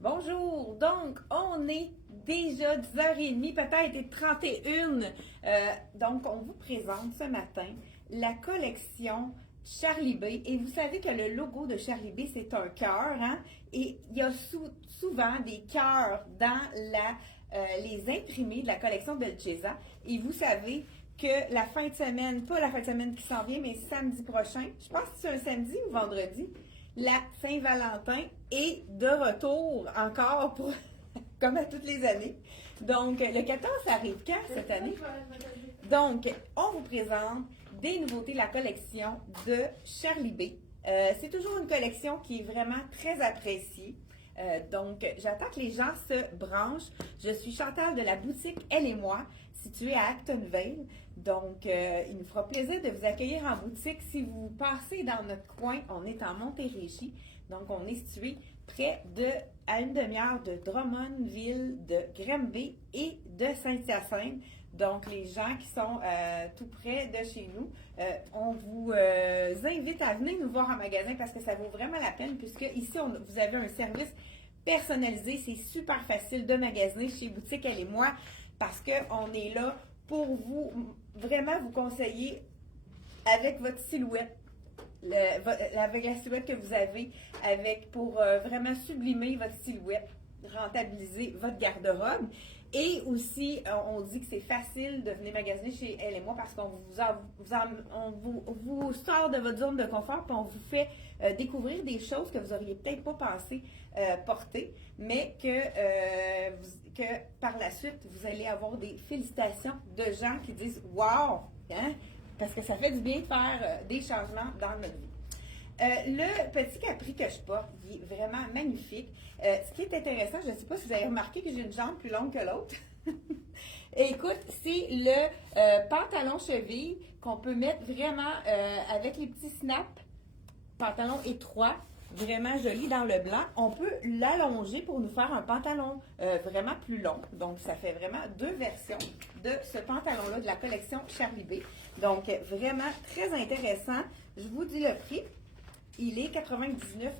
Bonjour, donc on est déjà 10h30, peut-être et 31. Donc on vous présente ce matin la collection Charlie B. Et vous savez que le logo de Charlie B, c'est un cœur, hein? Et il y a souvent des cœurs dans les imprimés de la collection Belchesa. Et vous savez que la fin de semaine, pas la fin de semaine qui s'en vient, mais samedi prochain, je pense que c'est un samedi ou vendredi, la Saint-Valentin est de retour encore pour comme à toutes les années. Donc, le 14, ça arrive quand cette année? Donc, on vous présente des nouveautés de la collection de Charlie B. C'est toujours une collection qui est vraiment très appréciée. Donc, j'attends que les gens se branchent. Je suis Chantal de la boutique Elle et moi, située à Actonville. Donc, il nous fera plaisir de vous accueillir en boutique. Si vous passez dans notre coin, on est en Montérégie. Donc, on est situé à une demi-heure de Drummondville, de Granby et de Saint-Hyacinthe. Donc, les gens qui sont tout près de chez nous, on vous invite à venir nous voir en magasin parce que ça vaut vraiment la peine puisque ici, vous avez un service personnalisé. C'est super facile de magasiner chez Boutique Elle et moi parce qu'on est là pour vous vraiment vous conseiller avec votre silhouette. Avec la silhouette que vous avez, pour vraiment sublimer votre silhouette, rentabiliser votre garde-robe. Et aussi, on dit que c'est facile de venir magasiner chez Elle et moi parce qu'on vous sort de votre zone de confort et on vous fait découvrir des choses que vous n'auriez peut-être pas pensé porter, mais que par la suite, vous allez avoir des félicitations de gens qui disent « Wow! Hein? » Parce que ça fait du bien de faire des changements dans notre vie. Le petit capri que je porte, il est vraiment magnifique. Ce qui est intéressant, je ne sais pas si vous avez remarqué que j'ai une jambe plus longue que l'autre. Écoute, c'est le pantalon cheville qu'on peut mettre vraiment avec les petits snaps, pantalon étroit, vraiment joli dans le blanc. On peut l'allonger pour nous faire un pantalon vraiment plus long. Donc, ça fait vraiment deux versions de ce pantalon-là de la collection Charlie B. Donc, vraiment très intéressant. Je vous dis le prix. Il est 99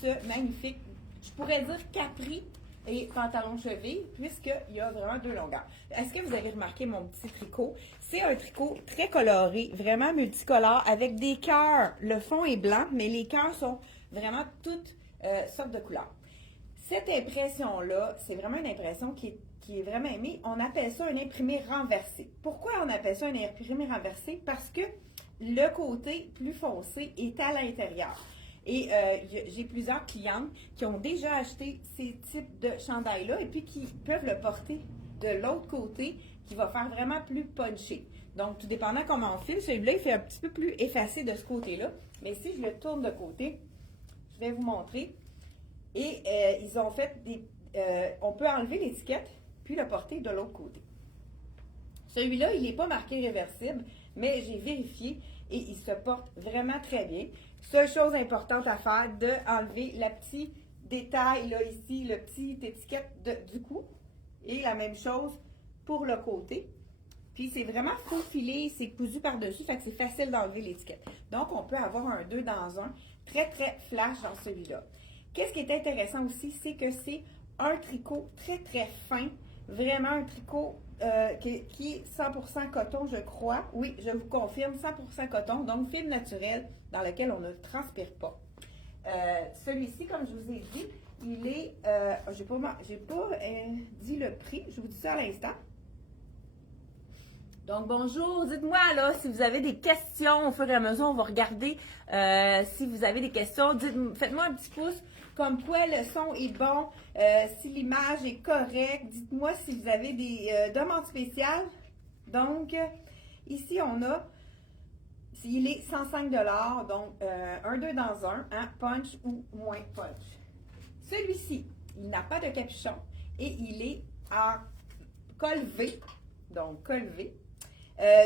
ce magnifique, je pourrais dire capri et pantalon cheville, puisqu'il y a vraiment deux longueurs. Est-ce que vous avez remarqué mon petit tricot? C'est un tricot très coloré, vraiment multicolore, avec des cœurs. Le fond est blanc, mais les cœurs sont vraiment toutes sortes de couleurs. Cette impression-là, c'est vraiment une impression qui est vraiment aimée. On appelle ça un imprimé renversé. Pourquoi on appelle ça un imprimé renversé? Parce que le côté plus foncé est à l'intérieur. Et j'ai plusieurs clientes qui ont déjà acheté ces types de chandails-là et puis qui peuvent le porter de l'autre côté qui va faire vraiment plus punché. Donc, tout dépendant comment on file, celui-là, il fait un petit peu plus effacé de ce côté-là. Mais si je le tourne de côté, je vais vous montrer. Et ils ont fait on peut enlever l'étiquette puis le porter de l'autre côté. Celui-là, il n'est pas marqué réversible, mais j'ai vérifié et il se porte vraiment très bien. Seule chose importante à faire, d'enlever le petit détail là ici, le petit étiquette du cou. Et la même chose pour le côté. Puis c'est vraiment faufilé, c'est cousu par-dessus, fait que c'est facile d'enlever l'étiquette. Donc on peut avoir un 2 dans un, très très flash dans celui-là. Qu'est-ce qui est intéressant aussi, c'est que c'est un tricot très très fin, vraiment un tricot qui est 100% coton, je crois. Oui, je vous confirme, 100% coton, donc fil naturel dans lequel on ne transpire pas. Celui-ci, comme je vous ai dit, il est, j'ai pas dit le prix, je vous dis ça à l'instant. Donc, bonjour, dites-moi là si vous avez des questions au fur et à mesure, on va regarder si vous avez des questions. Faites-moi un petit pouce comme quoi le son est bon, si l'image est correcte. Dites-moi si vous avez des demandes spéciales. Donc, ici, on a, il est 105 donc un 2 dans un, hein, punch ou moins punch. Celui-ci, il n'a pas de capuchon et il est en col V, donc col V.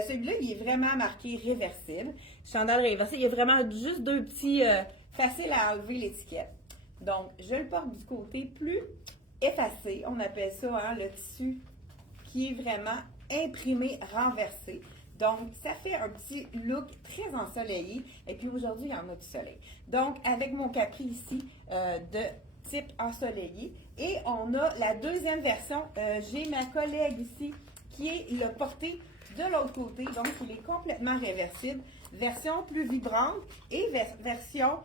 Celui-là, il est vraiment marqué réversible. Chandail réversible. Il y a vraiment juste deux petits, facile à enlever l'étiquette. Donc, je le porte du côté plus effacé. On appelle ça hein, le tissu qui est vraiment imprimé, renversé. Donc, ça fait un petit look très ensoleillé. Et puis aujourd'hui, il y en a du soleil. Donc, avec mon capri ici de type ensoleillé. Et on a la deuxième version. J'ai ma collègue ici qui est le porté de l'autre côté. Donc, il est complètement réversible. Version plus vibrante et version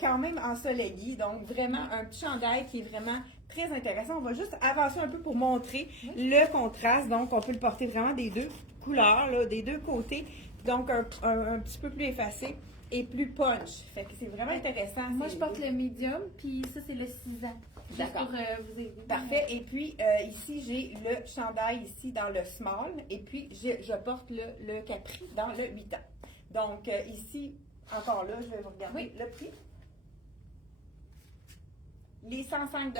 quand même ensoleillée. Donc, vraiment un petit chandail qui est vraiment très intéressant. On va juste avancer un peu pour montrer le contraste. Donc, on peut le porter vraiment des deux couleurs, là, des deux côtés. Donc, un petit peu plus effacé et plus punch. Fait que c'est vraiment intéressant. Moi, je porte le medium, puis ça, c'est le 6 ans. D'accord. Pour vous aider. Parfait. Et puis, ici, j'ai le chandail ici dans le small. Et puis, je porte le capri dans le 8 ans. Donc, ici, encore là, je vais vous regarder le prix. Les 105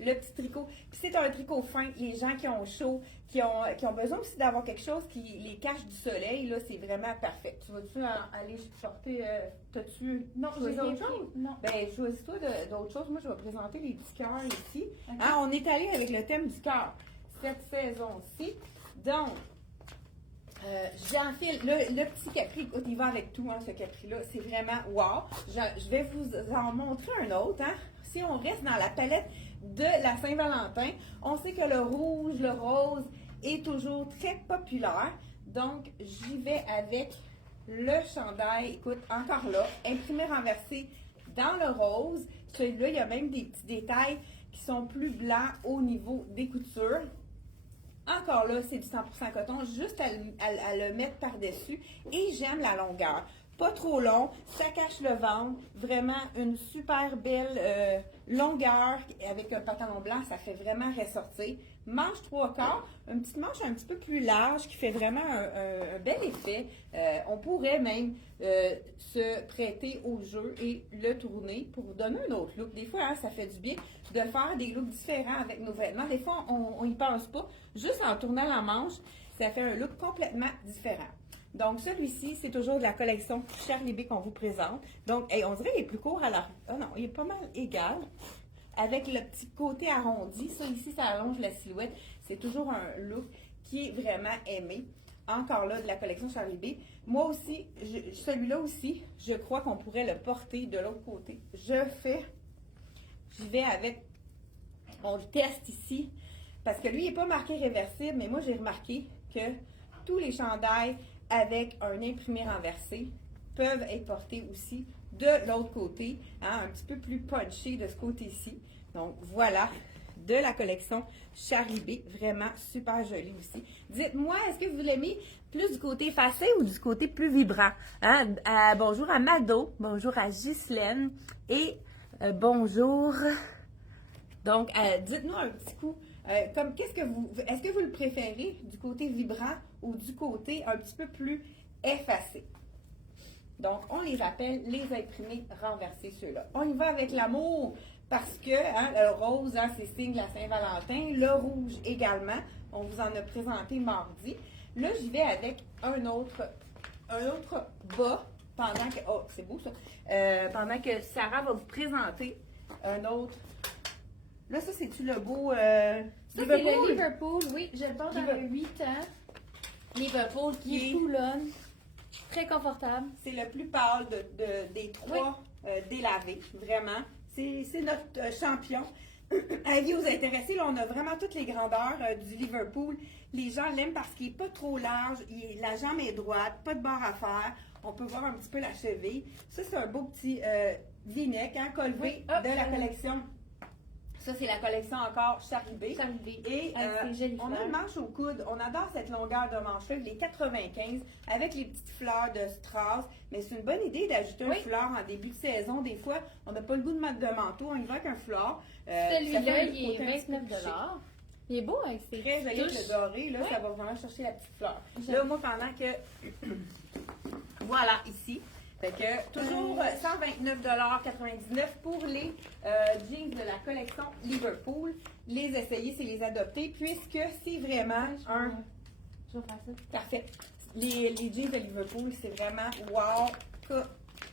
le petit tricot. Puis c'est un tricot fin. Les gens qui ont chaud, qui ont besoin aussi d'avoir quelque chose qui les cache du soleil, là, c'est vraiment parfait. Tu vas-tu aller porter, t'as-tu Non, j'ai autre rien chose? pris. Non. Ben, choisis-toi d'autres choses. Moi, je vais présenter les petits cœurs ici. Okay. Hein, on est allé avec le thème du cœur cette saison-ci. Donc, j'enfile le petit capri. Écoute, il va avec tout, hein, ce capri-là. C'est vraiment wow. Je vais vous en montrer un autre. Hein. Si on reste dans la palette de la Saint-Valentin, on sait que le rouge, le rose est toujours très populaire. Donc, j'y vais avec le chandail. Écoute, encore là, imprimé renversé dans le rose. Celui-là, il y a même des petits détails qui sont plus blancs au niveau des coutures. Encore là, c'est du 100% coton, juste à le mettre par-dessus. Et j'aime la longueur. Pas trop long, ça cache le ventre. Vraiment une super belle longueur avec un pantalon blanc, ça fait vraiment ressortir. Manche 3/4, une petite manche un petit peu plus large qui fait vraiment un bel effet. On pourrait même se prêter au jeu et le tourner pour donner un autre look. Des fois, hein, ça fait du bien de faire des looks différents avec nos vêtements. Des fois, on n'y pense pas. Juste en tournant la manche, ça fait un look complètement différent. Donc, celui-ci, c'est toujours de la collection Charlie B qu'on vous présente. Donc, hey, on dirait qu'il est plus court à la... Ah non, il est pas mal égal. Avec le petit côté arrondi. Ça, ici, ça allonge la silhouette. C'est toujours un look qui est vraiment aimé. Encore là, de la collection Charlie B. Moi aussi, celui-là aussi, je crois qu'on pourrait le porter de l'autre côté. J'y vais avec... On le teste ici. Parce que lui, il n'est pas marqué réversible, mais moi, j'ai remarqué que tous les chandails avec un imprimé renversé peuvent être portés aussi de l'autre côté, hein, un petit peu plus punché de ce côté-ci. Donc, voilà, de la collection Charlie B. Vraiment super joli aussi. Dites-moi, est-ce que vous l'aimez plus du côté effacé ou du côté plus vibrant? Hein? Bonjour à Mado, bonjour à Ghislaine et bonjour. Donc, dites-nous un petit coup. Est-ce que vous le préférez du côté vibrant ou du côté un petit peu plus effacé? Donc, on les appelle les imprimés renversés, ceux-là. On y va avec l'amour parce que hein, le rose, hein, c'est signe de la Saint-Valentin. Le rouge également. On vous en a présenté mardi. Là, j'y vais avec un autre bas pendant que... Oh, c'est beau ça! Pendant que Sarah va vous présenter un autre... Là, ça, c'est-tu le beau Ça, c'est le Liverpool, oui. Je le porte dans 8 ans. Liverpool qui est coulonne. Très confortable. C'est le plus pâle des trois délavés, vraiment. C'est notre champion. Avis aux intéressés, là, on a vraiment toutes les grandeurs du Liverpool. Les gens l'aiment parce qu'il n'est pas trop large, la jambe est droite, pas de barre à faire. On peut voir un petit peu la cheville. Ça, c'est un beau petit V-neck, hein, col V de la collection. Ça, c'est la collection encore Charlie B. Charlie B. Et on a une manche au coude. On adore cette longueur de manche-là, les 95, avec les petites fleurs de strass. Mais c'est une bonne idée d'ajouter un foulard en début de saison. Des fois, on n'a pas le goût de mettre de manteau, on y va avec un foulard. Celui-là, il est 29 $. Il est beau avec ses très joli avec le doré, là, ça va vraiment chercher la petite fleur. Là, moi, pendant que... voilà, ici. Fait que toujours 129,99 $ pour les jeans de la collection Liverpool. Les essayer, c'est les adopter, puisque c'est vraiment un... Je vais faire ça. Parfait. Les jeans de Liverpool, c'est vraiment wow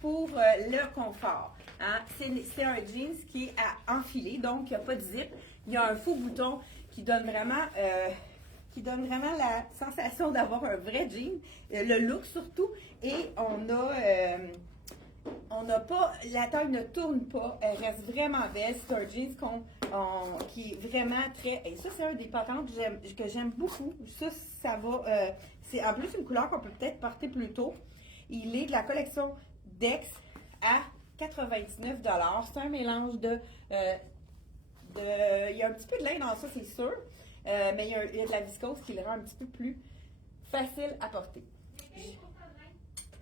pour le confort. Hein? C'est un jeans qui est à enfiler, donc il n'y a pas de zip. Il y a un faux bouton qui donne vraiment la sensation d'avoir un vrai jean, le look surtout. Et on a on n'a pas, la taille ne tourne pas, elle reste vraiment belle. C'est un jeans qui est vraiment très. Et ça, c'est un des pantalons que j'aime beaucoup. Ça va. C'est en plus une couleur qu'on peut peut-être porter plus tôt. Il est de la collection Dex à 99 $. C'est un mélange il y a un petit peu de lin dans ça, c'est sûr. Mais il y a de la viscose qui le rend un petit peu plus facile à porter.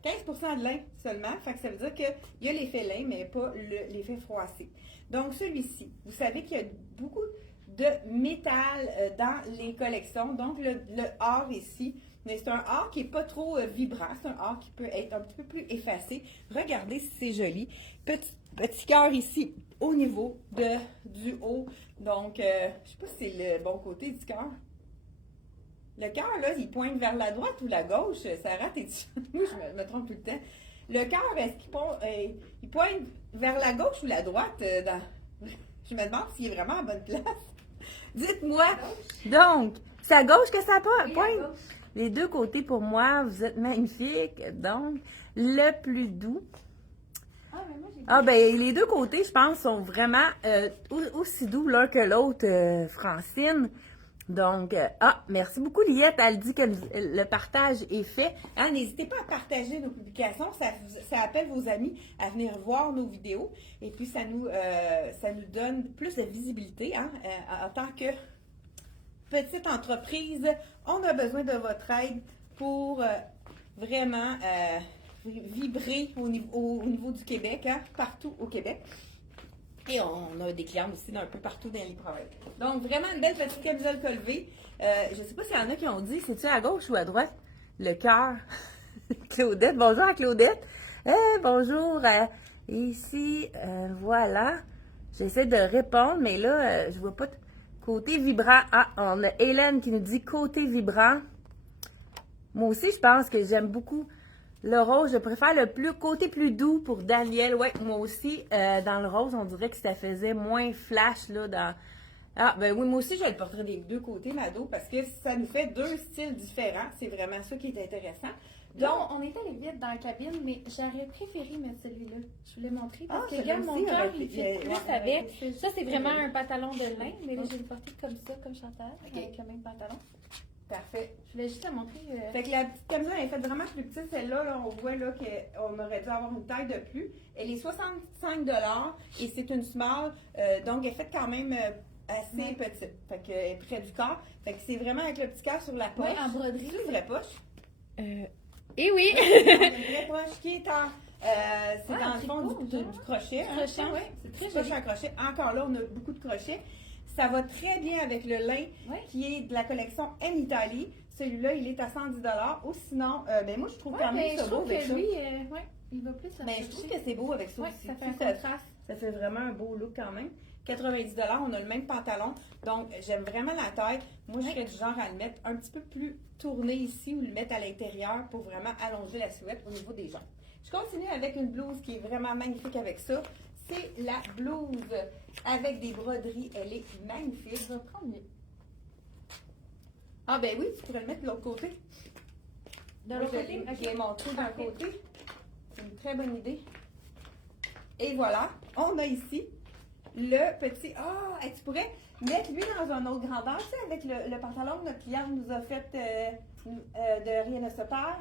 15% de lin seulement, fait que ça veut dire qu'il y a l'effet lin, mais pas l'effet froissé. Donc, celui-ci, vous savez qu'il y a beaucoup de métal dans les collections. Donc, le or ici, mais c'est un or qui n'est pas trop vibrant. C'est un or qui peut être un petit peu plus effacé. Regardez si c'est joli. Petit cœur ici au niveau du haut. Donc, je ne sais pas si c'est le bon côté du cœur. Le cœur, là, il pointe vers la droite ou la gauche? Ça rate et moi, je me trompe tout le temps. Le cœur, est-ce qu'il pointe vers la gauche ou la droite? Je me demande s'il est vraiment à bonne place. Dites-moi. Donc, c'est à gauche que ça pointe? Les deux côtés, pour moi, vous êtes magnifiques. Donc, le plus doux. Ben, les deux côtés, je pense, sont vraiment aussi doux l'un que l'autre, Francine. Donc, merci beaucoup, Liette. Elle dit que le partage est fait. Hein, n'hésitez pas à partager nos publications. Ça appelle vos amis à venir voir nos vidéos. Et puis, ça nous donne plus de visibilité. Hein, en tant que petite entreprise, on a besoin de votre aide pour vraiment vibrer au niveau du Québec, hein, partout au Québec. Et on a des clients aussi d'un peu partout dans les provinces. Donc, vraiment une belle petite camisole colvée. Je ne sais pas s'il y en a qui ont dit, c'est-tu à gauche ou à droite? Le cœur. Claudette, bonjour à Claudette. Bonjour. Ici, voilà. J'essaie de répondre, mais là, je vois pas de côté vibrant. Ah, on a Hélène qui nous dit côté vibrant. Moi aussi, je pense que j'aime beaucoup le rose. Je préfère le côté plus doux pour Daniel. Ouais, moi aussi, dans le rose, on dirait que ça faisait moins flash, là, dans... Ah, ben oui, moi aussi, je le porterai des deux côtés, Mado, parce que ça nous fait deux styles différents. C'est vraiment ça qui est intéressant. Donc, on est allé vite dans la cabine, mais j'aurais préféré mettre celui-là. Je voulais montrer parce que regarde, mon cœur, il fait plus avec. Ça, c'est vraiment un pantalon de lin, mais là, je vais le porter comme ça, comme Chantal, avec le même pantalon. Parfait. Je voulais juste la montrer. Fait que la petite camisole, elle est faite vraiment plus petite. Celle-là, là, on voit là, qu'on aurait dû avoir une taille de plus. Elle est 65 $ et c'est une small. Donc, elle est faite quand même assez petite. Fait qu'elle est près du corps. Fait que c'est vraiment avec le petit cœur sur la poche. Oui, en broderie. C'est une vraie poche. Eh oui! Une vraie poche qui est c'est dans le fond du crochet. Crochet, oui. C'est très poche en crochet. Encore là, on a beaucoup de crochets. Ça va très bien avec le lin qui est de la collection En Italie. Celui-là, il est à 110 $. Ou sinon, ben moi, je trouve quand même ça beau avec ça. Lui, il va plus. Ben, je trouve que c'est beau avec ça aussi. Ça fait un contraste. Ça fait vraiment un beau look quand même. 90 $, on a le même pantalon. Donc, j'aime vraiment la taille. Moi, je serais du genre à le mettre un petit peu plus tourné ici ou le mettre à l'intérieur pour vraiment allonger la silhouette au niveau des jambes. Je continue avec une blouse qui est vraiment magnifique avec ça. C'est la blouse avec des broderies. Elle est magnifique. Je vais prendre mieux. Ah ben oui, tu pourrais le mettre de l'autre côté. De l'autre côté? Je l'ai montré d'un côté. C'est une très bonne idée. Et voilà, on a ici le petit... Ah, tu pourrais mettre lui dans un autre grandeur, tu sais, avec le pantalon que notre cliente nous a fait de Rien ne se perd.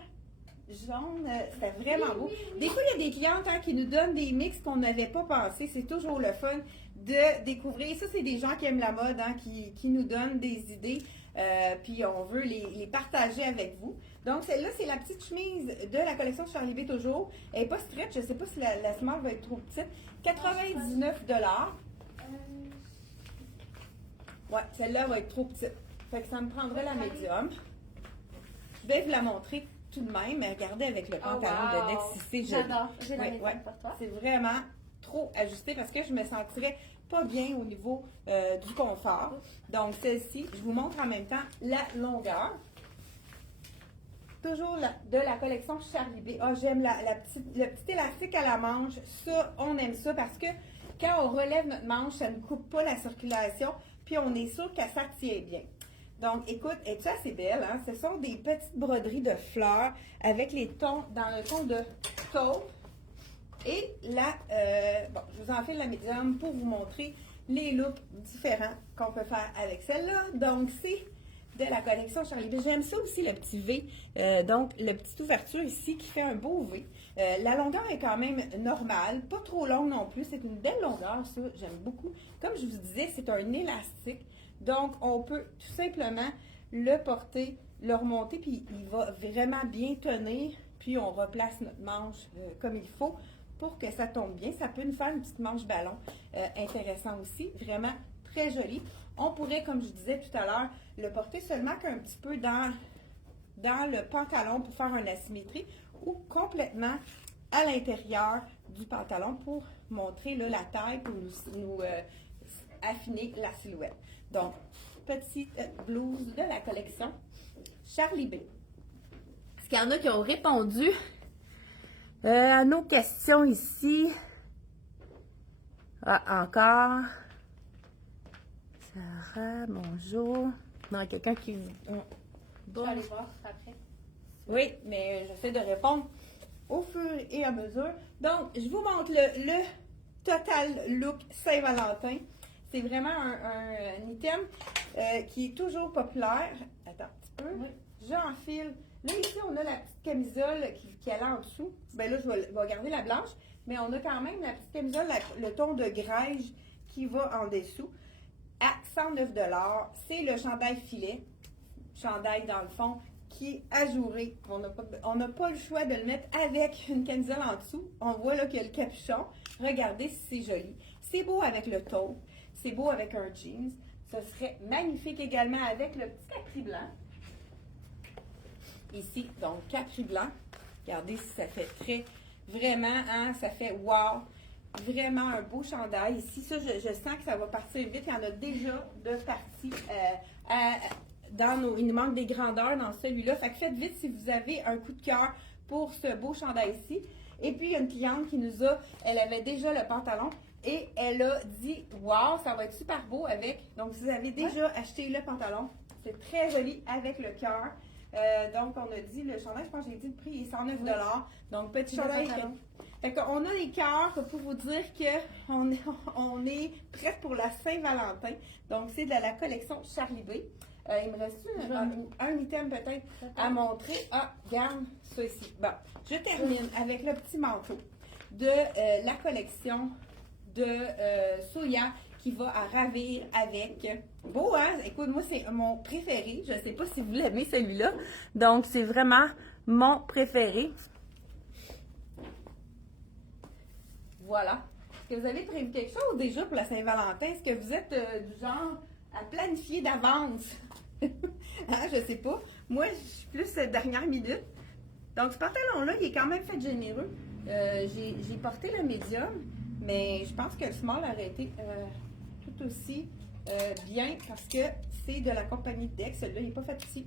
Jaune, c'était vraiment beau. Des fois, il y a des clientes qui nous donnent des mix qu'on n'avait pas pensé. C'est toujours le fun de découvrir. Ça, c'est des gens qui aiment la mode, qui nous donnent des idées. Puis on veut les partager avec vous. Donc, celle-là, c'est la petite chemise de la collection Charlie B toujours. Elle n'est pas stretch. Je ne sais pas si la small va être trop petite. 99 $. Ouais, celle-là va être trop petite. Fait que ça me prendrait la médium. Je vais vous la montrer tout de même, mais regardez avec le pantalon de Dex ici. J'adore. J'ai la médium pour toi. C'est vraiment trop ajusté parce que je me sentirais pas bien au niveau du confort. Donc, celle-ci, je vous montre en même temps la longueur. Toujours de la collection Charlie B. Ah, j'aime le petit élastique à la manche. Ça, on aime ça parce que quand on relève notre manche, ça ne coupe pas la circulation. Puis, on est sûr que ça tient bien. Donc, écoute, es-tu assez belle, hein? Ce sont des petites broderies de fleurs avec les tons, dans le ton de taupe. Et là, bon, je vous enfile la médium pour vous montrer les looks différents qu'on peut faire avec celle-là. Donc, c'est de la collection Charlie B. J'aime ça aussi, le petit V. Donc, la petite ouverture ici qui fait un beau V. La longueur est quand même normale, pas trop longue non plus. C'est une belle longueur, ça, j'aime beaucoup. Comme je vous disais, c'est un élastique. Donc, on peut tout simplement le porter, le remonter, puis il va vraiment bien tenir. Puis, on replace notre manche comme il faut pour que ça tombe bien. Ça peut nous faire une petite manche ballon intéressant aussi. Vraiment très joli. On pourrait, comme je disais tout à l'heure, le porter seulement qu'un petit peu dans le pantalon pour faire une asymétrie ou complètement à l'intérieur du pantalon pour montrer là, la taille, pour nous affiner la silhouette. Donc, petite blouse de la collection Charlie B. Est-ce qu'il y en a qui ont répondu à nos questions ici? Ah, encore. Sarah, bonjour. Non, quelqu'un qui... Je vais aller voir après. Oui, mais j'essaie de répondre au fur et à mesure. Donc, je vous montre le total look Saint-Valentin. C'est vraiment un item qui est toujours populaire. Attends un petit peu. Oui. J'enfile. Là, ici, on a la petite camisole qui est là en dessous. Bien là, je vais garder la blanche. Mais on a quand même la petite camisole, le ton de grège qui va en dessous à 109 $. C'est le chandail filet. Chandail, dans le fond, qui est ajouré. On n'a pas le choix de le mettre avec une camisole en dessous. On voit là qu'il y a le capuchon. Regardez si c'est joli. C'est beau avec le taupe. C'est beau avec un jeans. Ce serait magnifique également avec le petit capri blanc. Ici, donc, capri blanc. Regardez si ça fait très, vraiment, hein, ça fait wow. Vraiment un beau chandail. Ici, ça, je sens que ça va partir vite. Il y en a déjà de parties il nous manque des grandeurs dans celui-là. Fait que faites vite si vous avez un coup de cœur pour ce beau chandail ici. Et puis, il y a une cliente qui nous a, elle avait déjà le pantalon et elle a dit, wow, ça va être super beau avec. Donc, vous avez déjà acheté le pantalon. C'est très joli avec le cœur. Donc, on a dit le chandail, je pense que j'ai dit le prix il est 109 $. Donc, petit chandail. Fait qu'on a les cœurs pour vous dire qu'on est prêt pour la Saint-Valentin. Donc, c'est de la collection Charlie B. Il me reste un item peut-être à montrer. Ah, regarde ça ici. Bon, je termine avec le petit manteau de la collection de Soya qui va à ravir avec. Beau, hein? Écoute, moi, c'est mon préféré. Je ne sais pas si vous l'aimez, celui-là. Donc, c'est vraiment mon préféré. Voilà. Est-ce que vous avez prévu quelque chose déjà pour la Saint-Valentin? Est-ce que vous êtes du genre à planifier d'avance? Hein, je sais pas. Moi, je suis plus dernière minute. Donc, ce pantalon-là, il est quand même fait généreux. J'ai porté le médium, mais je pense que le small aurait été tout aussi bien parce que c'est de la compagnie Dex. Celui-là, il n'est pas fait ici.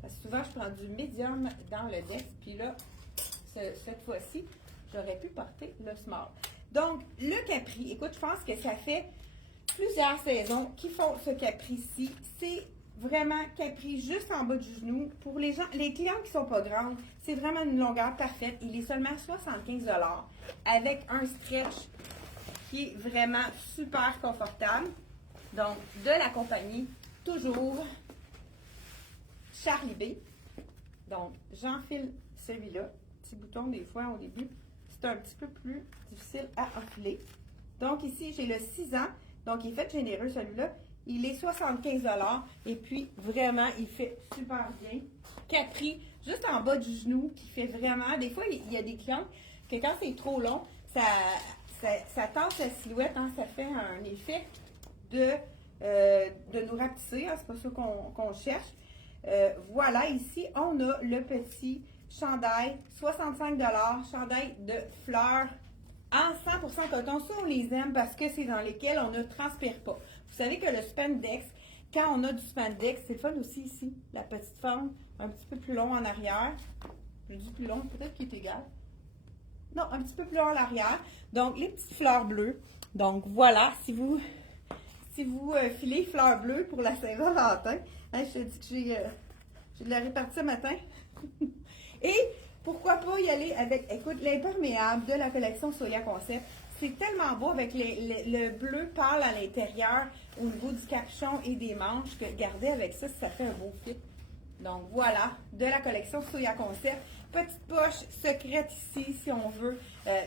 Parce que souvent, je prends du médium dans le Dex. Puis là, cette fois-ci, j'aurais pu porter le small. Donc, le capri, écoute, je pense que ça fait plusieurs saisons qu'ils font ce capri-ci. C'est vraiment capri juste en bas du genou. Pour les clients qui sont pas grandes, c'est vraiment une longueur parfaite. Il est seulement 75 $ avec un stretch qui est vraiment super confortable. Donc, de la compagnie, toujours Charlie B. Donc, j'enfile celui-là. Petit bouton, des fois, au début, c'est un petit peu plus difficile à enfiler. Donc, ici, j'ai le 6 ans. Donc, il est fait généreux, celui-là. Il est 75 $ et puis vraiment, il fait super bien. Capri, juste en bas du genou, qui fait vraiment... Des fois, il y a des clients que quand c'est trop long, ça tente la silhouette, hein, ça fait un effet de nous rapetisser, hein, c'est pas ça qu'on cherche. Voilà, ici, on a le petit chandail, 65 $, chandail de fleurs en 100% coton. Ça, on les aime parce que c'est dans lesquels on ne transpire pas. Vous savez que le spandex, quand on a du spandex, c'est le fun aussi ici. La petite forme, un petit peu plus long en arrière. Je dis plus long, peut-être qu'il est égal. Non, un petit peu plus long en arrière. Donc, les petites fleurs bleues. Donc, voilà, si vous filez fleurs bleues pour la Saint-Valentin, hein, je te dis que j'ai de la répartie ce matin. Et pourquoi pas y aller avec, écoute, l'imperméable de la collection Soya Concept. C'est tellement beau avec le bleu pâle à l'intérieur au niveau du capuchon et des manches que garder avec ça, ça fait un beau fit. Donc voilà, de la collection Soya Concept. Petite poche secrète ici, si on veut,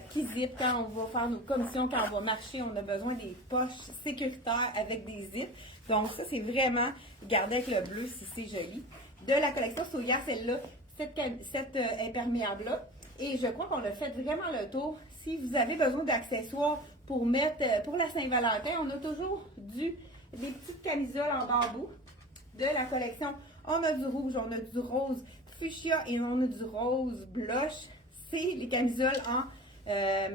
qui zip quand on va faire nos commissions, quand on va marcher. On a besoin des poches sécuritaires avec des zips. Donc ça, c'est vraiment garder avec le bleu si c'est joli. De la collection Soya, celle-là, cette imperméable-là. Et je crois qu'on a fait vraiment le tour. Si vous avez besoin d'accessoires pour mettre pour la Saint-Valentin, on a toujours des petites camisoles en bambou de la collection. On a du rouge, on a du rose fuchsia et on a du rose blush. C'est les camisoles en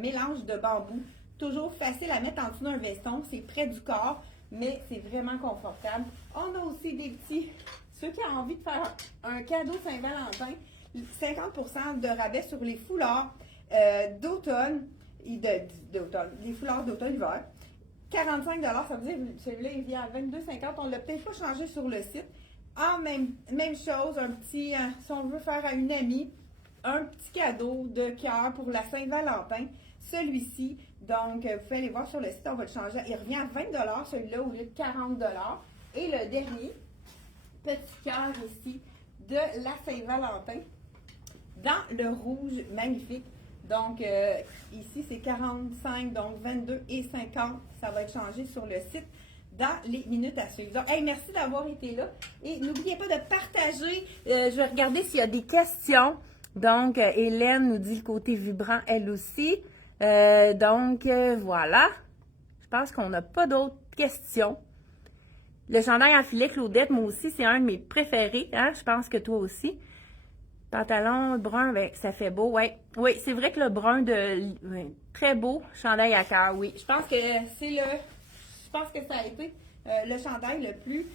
mélange de bambou. Toujours facile à mettre en dessous d'un veston. C'est près du corps, mais c'est vraiment confortable. On a aussi des petits, ceux qui ont envie de faire un cadeau Saint-Valentin, 50% de rabais sur les foulards d'automne, les foulards d'automne-hiver. 45 $, ça veut dire celui-là il vient à 22,50 $. On ne l'a peut-être pas changé sur le site. Même chose, un petit, si on veut faire à une amie, un petit cadeau de cœur pour la Saint-Valentin. Celui-ci, donc, vous pouvez aller voir sur le site, on va le changer. Il revient à 20 $ celui-là au lieu de 40 $. Et le dernier, petit cœur ici, de la Saint-Valentin, dans le rouge magnifique. Donc, ici, c'est 45, donc 22 et 50. Ça va être changé sur le site dans les minutes à suivre. Donc, hey, merci d'avoir été là. Et n'oubliez pas de partager. Je vais regarder s'il y a des questions. Donc, Hélène nous dit le côté vibrant, elle aussi. Voilà. Je pense qu'on n'a pas d'autres questions. Le chandail en filet, Claudette, moi aussi, c'est un de mes préférés. Hein? Je pense que toi aussi. Pantalon brun, ben, ça fait beau, ouais. Oui, c'est vrai que le brun très beau chandail à cœur, oui. Je pense que ça a été le chandail le plus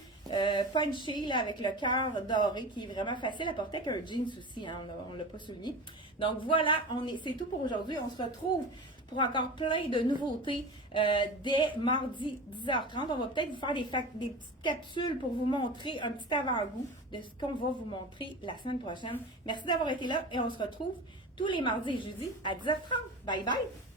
punchy là, avec le cœur doré qui est vraiment facile à porter avec un jeans aussi, hein, on l'a pas souligné. Donc voilà, c'est tout pour aujourd'hui. On se retrouve pour encore plein de nouveautés dès mardi 10h30. On va peut-être vous faire des petites capsules pour vous montrer un petit avant-goût de ce qu'on va vous montrer la semaine prochaine. Merci d'avoir été là et on se retrouve tous les mardis et jeudis à 10h30. Bye bye!